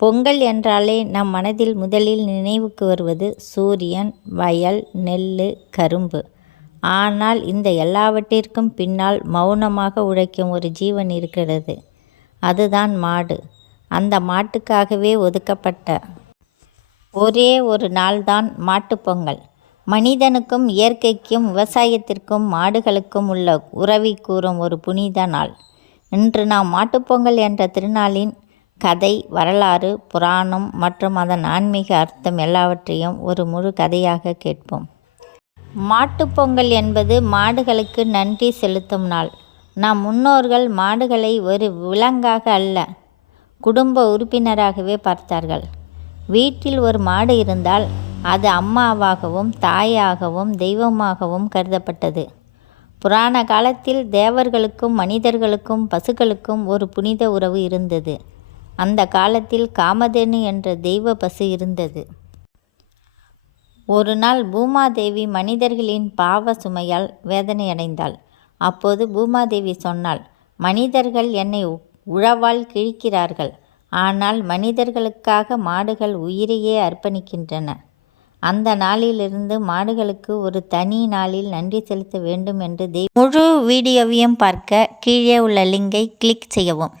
பொங்கல் என்றாலே நம் மனதில் முதலில் நினைவுக்கு வருவது சூரியன், வயல், நெல், கரும்பு. ஆனால் இந்த எல்லாவற்றிற்கும் பின்னால் மௌனமாக உழைக்கும் ஒரு ஜீவன் இருக்கிறது. அதுதான் மாடு. அந்த மாட்டுக்காகவே ஒதுக்கப்பட்ட ஒரே ஒரு நாள்தான் மாட்டுப்பொங்கல். மனிதனுக்கும் இயற்கைக்கும் விவசாயத்திற்கும் மாடுகளுக்கும் உள்ள உறவை கூறும் ஒரு புனித நாள். இன்று நாம் மாட்டுப்பொங்கல் என்ற திருநாளின் கதை, வரலாறு, புராணம் மற்றும் அதன் ஆன்மீக அர்த்தம் எல்லாவற்றையும் ஒரு முழு கதையாக கேட்போம். மாட்டுப்பொங்கல் என்பது மாடுகளுக்கு நன்றி செலுத்தும் நாள். நம் முன்னோர்கள் மாடுகளை ஒரு விலங்காக அல்ல, குடும்ப உறுப்பினராகவே பார்த்தார்கள். வீட்டில் ஒரு மாடு இருந்தால் அது அம்மாவாகவும் தாயாகவும் தெய்வமாகவும் கருதப்பட்டது. புராண காலத்தில் தேவர்களுக்கும் மனிதர்களுக்கும் பசுக்களுக்கும் ஒரு புனித உறவு இருந்தது. அந்த காலத்தில் காமதேனு என்ற தெய்வ பசு இருந்தது. ஒரு நாள் பூமாதேவி மனிதர்களின் பாவ சுமையால் வேதனையடைந்தாள். அப்போது பூமாதேவி சொன்னாள், மனிதர்கள் என்னை உழவால் கிழிக்கிறார்கள், ஆனால் மனிதர்களுக்காக மாடுகள் உயிரையே அர்ப்பணிக்கின்றன. அந்த நாளிலிருந்து மாடுகளுக்கு ஒரு தனி நாளில் நன்றி செலுத்த வேண்டும் என்று முழு வீடியோவையும் பார்க்க கீழே உள்ள லிங்கை கிளிக் செய்யவும்.